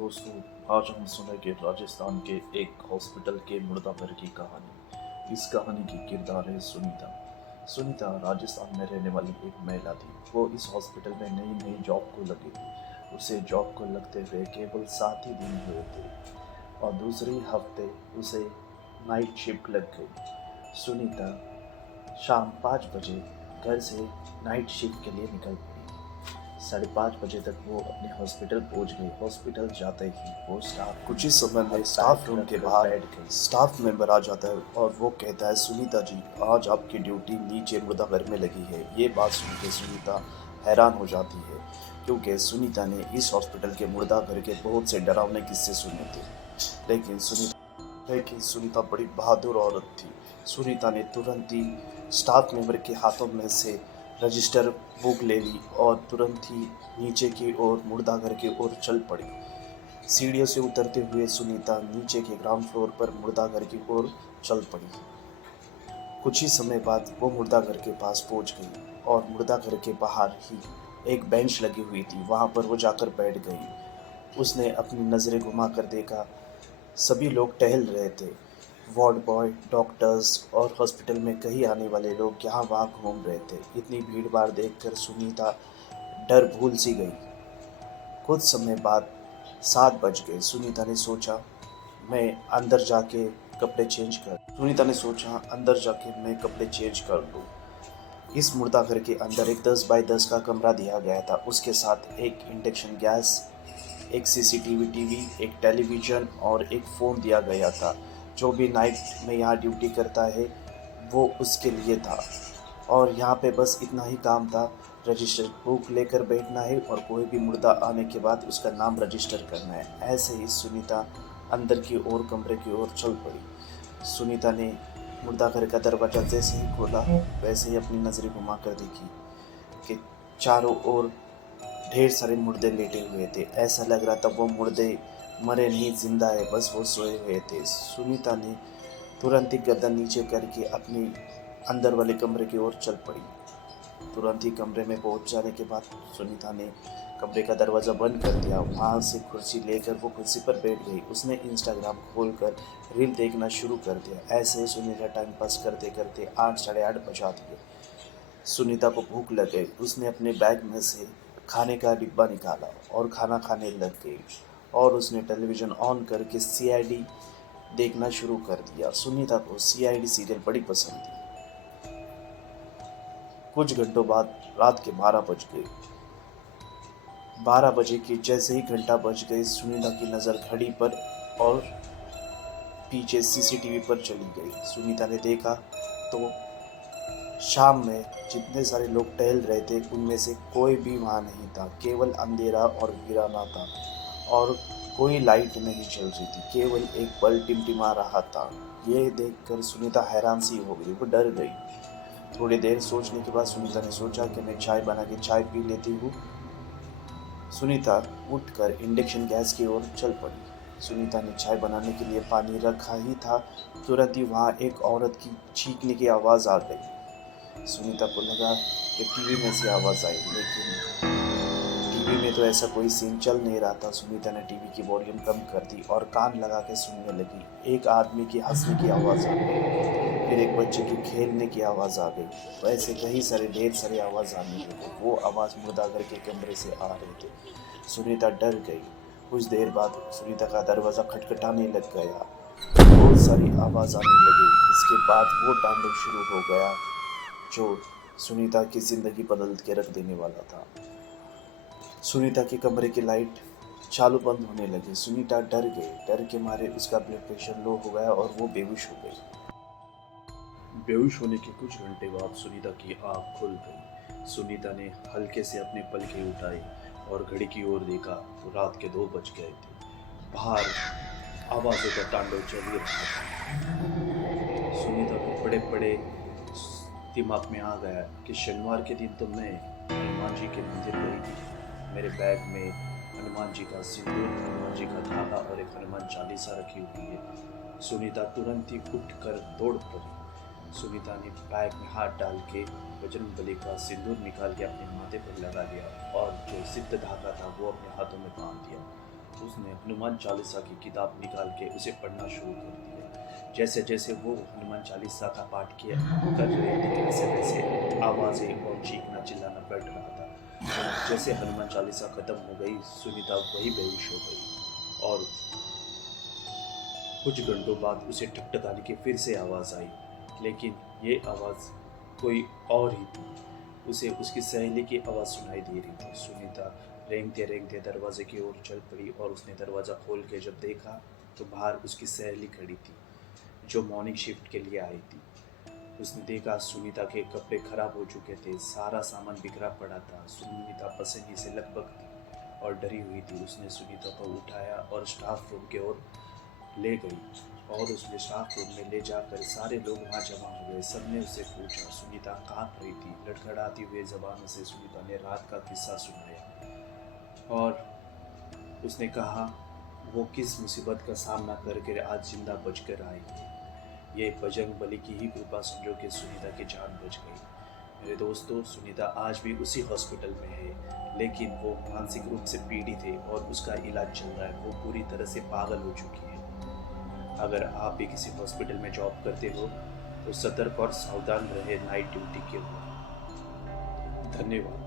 दोस्तों, आज हम सुनेंगे राजस्थान के एक हॉस्पिटल के मुर्दाघर की कहानी। इस कहानी की किरदार है सुनीता। सुनीता राजस्थान में रहने वाली एक महिला थी। वो इस हॉस्पिटल में नई नई जॉब को लगी थी। उसे जॉब को लगते हुए केवल 7 ही दिन हुए थे और दूसरे हफ्ते उसे नाइट शिफ्ट लग गई। सुनीता शाम 5 बजे घर से नाइट शिफ्ट के लिए निकल पड़ी। 5:30 बजे तक वो अपने हॉस्पिटल पहुंच गई। हॉस्पिटल जाते ही वो स्टाफ कुछ ही समय में स्टाफ रूम के बाहर बैठ गई। स्टाफ मेंबर आ जाता है और वो कहता है, सुनीता जी, आज आपकी ड्यूटी नीचे मुर्दाघर में लगी है। ये बात सुन के सुनीता हैरान हो जाती है, क्योंकि सुनीता ने इस हॉस्पिटल के मुर्दाघर के बहुत से डरावने किस्से सुने थे। लेकिन सुनीता बड़ी बहादुर औरत थी। सुनीता ने तुरंत ही स्टाफ मेंबर के हाथों में से रजिस्टर बुक ले ली और तुरंत ही नीचे की ओर मुर्दाघर की ओर चल पड़ी। सीढ़ियों से उतरते हुए सुनीता नीचे के ग्राउंड फ्लोर पर मुर्दाघर की ओर चल पड़ी। कुछ ही समय बाद वो मुर्दाघर के पास पहुंच गई और मुर्दाघर के बाहर ही एक बेंच लगी हुई थी। वहां पर वो जाकर बैठ गई। उसने अपनी नज़रें घुमाकर देखा, सभी लोग टहल रहे थे। वार्ड बॉय, डॉक्टर्स और हॉस्पिटल में कई आने वाले लोग यहाँ वहाँ घूम रहे थे। इतनी भीड़ भाड़ देखकर सुनीता डर भूल सी गई। कुछ समय बाद 7 बज गए। सुनीता ने सोचा, अंदर जाके मैं कपड़े चेंज कर लूँ। इस मुर्दाघर के अंदर एक 10 बाई 10 का कमरा दिया गया था। उसके साथ एक इंडक्शन गैस, एक सीसीटीवी टीवी, एक टेलीविज़न और एक फ़ोन दिया गया था। जो भी नाइट में यहाँ ड्यूटी करता है वो उसके लिए था। और यहाँ पे बस इतना ही काम था, रजिस्टर बुक लेकर बैठना है और कोई भी मुर्दा आने के बाद उसका नाम रजिस्टर करना है। ऐसे ही सुनीता अंदर की ओर कमरे की ओर चल पड़ी। सुनीता ने मुर्दाघर का दरवाज़ा जैसे ही खोला वैसे ही अपनी नज़रें घुमा कर देखी कि चारों ओर ढेर सारे मुर्दे लेटे हुए थे। ऐसा लग रहा था वो मुर्दे मरे नहीं, जिंदा है, बस वो सोए हुए थे। सुनीता ने तुरंत ही गर्दन नीचे करके अपने अंदर वाले कमरे की ओर चल पड़ी। तुरंत ही कमरे में पहुंच जाने के बाद सुनीता ने कमरे का दरवाज़ा बंद कर दिया। वहाँ से कुर्सी लेकर वो कुर्सी पर बैठ गई। उसने इंस्टाग्राम खोलकर रील देखना शुरू कर दिया। ऐसे सुनीता टाइम पास करते करते 8 साढ़े 8 बजा दिए। सुनीता को भूख लग गई। उसने अपने बैग में से खाने का डिब्बा निकाला और खाना खाने लग गई और उसने टेलीविज़न ऑन करके सीआईडी देखना शुरू कर दिया। सुनीता को सीआईडी सीरियल बड़ी पसंद थी। कुछ घंटों बाद रात के 12 बज गए। 12 बजे की जैसे ही घंटा बज गई, सुनीता की नज़र घड़ी पर और पीछे सीसीटीवी पर चली गई। सुनीता ने देखा तो शाम में जितने सारे लोग टहल रहे थे उनमें से कोई भी वहाँ नहीं था। केवल अंधेरा और वीराना था और कोई लाइट नहीं चल रही थी। केवल एक बल्ब टिमटिमा रहा था। ये देखकर सुनीता हैरान सी हो गई, वो डर गई। थोड़ी देर सोचने के बाद सुनीता ने सोचा कि मैं चाय बना के चाय पी लेती हूँ। सुनीता उठकर इंडक्शन गैस की ओर चल पड़ी। सुनीता ने चाय बनाने के लिए पानी रखा ही था, तुरंत ही वहाँ एक औरत की चीखने की आवाज़ आ गई। सुनीता को लगा कि टीवी में से आवाज़ आई, लेकिन टीवी में तो ऐसा कोई सीन चल नहीं रहा था। सुनीता ने टीवी की वॉल्यूम कम कर दी और कान लगा के सुनने लगी। एक आदमी की हंसने की आवाज़ आ गई, फिर एक बच्चे की खेलने की आवाज़ आ गई। वैसे कई सारे ढेर सारे आवाज़ आने लगे। वो आवाज़ मुर्दाघर के कमरे से आ रहे थे। सुनीता डर गई। कुछ देर बाद सुनीता का दरवाज़ा खटखटाने लग गया। बहुत सारी आवाज़ आने लगी। इसके बाद वो तांडव शुरू हो गया जो सुनीता की ज़िंदगी बदल के रख देने वाला था। सुनीता के कमरे की लाइट चालू बंद होने लगी। सुनीता डर गई। डर के मारे उसका ब्लड प्रेशर लो हो गया और वो बेहोश हो गई। बेहोश होने के कुछ घंटे बाद सुनीता की आँख खुल गई। सुनीता ने हल्के से अपने पलके उठाए और घड़ी की ओर देखा तो रात के 2 बज गए थे। बाहर आवाज़ों का तांडव चल ही रहा था। सुनीता को बड़े बड़े दिमाग में आ गया कि शनिवार के दिन तो मैं हनुमान जी के मंदिर गई थी। मेरे बैग में हनुमान जी का सिंदूर, हनुमान जी का धागा और एक हनुमान चालीसा रखी हुई है। सुनीता तुरंत ही उठकर दौड़ पड़ी। सुनीता ने बैग में हाथ डाल के बजरंगबली का सिंदूर निकाल के अपने माथे पर लगा लिया और जो सिद्ध धागा था वो अपने हाथों में बांध दिया। उसने ने हनुमान चालीसा की किताब निकाल के उसे पढ़ना शुरू कर दिया। जैसे जैसे वो हनुमान चालीसा का पाठ किया कर रहे थे वैसे वैसे आवाज़ें और चीखना चिल्लाना बढ़ रहा था। जैसे हनुमान चालीसा खत्म हो गई, सुनीता वही बेहोश हो गई और कुछ घंटों बाद उसे ठकठकाने की फिर से आवाज़ आई, लेकिन ये आवाज़ कोई और ही थी। उसे उसकी सहेली की आवाज़ सुनाई दे रही थी। सुनीता रेंगते रेंगते दरवाजे की ओर चल पड़ी और उसने दरवाज़ा खोल के जब देखा तो बाहर उसकी सहेली खड़ी थी जो मॉर्निंग शिफ्ट के लिए आई थी। उसने देखा सुनीता के कपड़े खराब हो चुके थे, सारा सामान बिखरा पड़ा था। सुनीता पसीने से लकबक थी और डरी हुई थी। उसने सुनीता को उठाया और स्टाफ रूम की ओर ले गई और उसने स्टाफ रूम में ले जाकर सारे लोग वहाँ जमा हुए। सबने उससे पूछा। सुनीता काँप रही थी। लड़खड़ाती हुए जबानों से सुनीता ने रात का किस्सा सुनाया और उसने कहा वो किस मुसीबत का सामना करके आज जिंदा बचकर आई है। ये बजरंग बली की ही कृपा समझो कि सुनीता की जान बच गई। मेरे दोस्तों, सुनीता आज भी उसी हॉस्पिटल में है, लेकिन वो मानसिक रूप से पीड़ित है और उसका इलाज चल रहा है। वो पूरी तरह से पागल हो चुकी है। अगर आप भी किसी हॉस्पिटल में जॉब करते हो तो सतर्क और सावधान रहे नाइट ड्यूटी के लिए। धन्यवाद।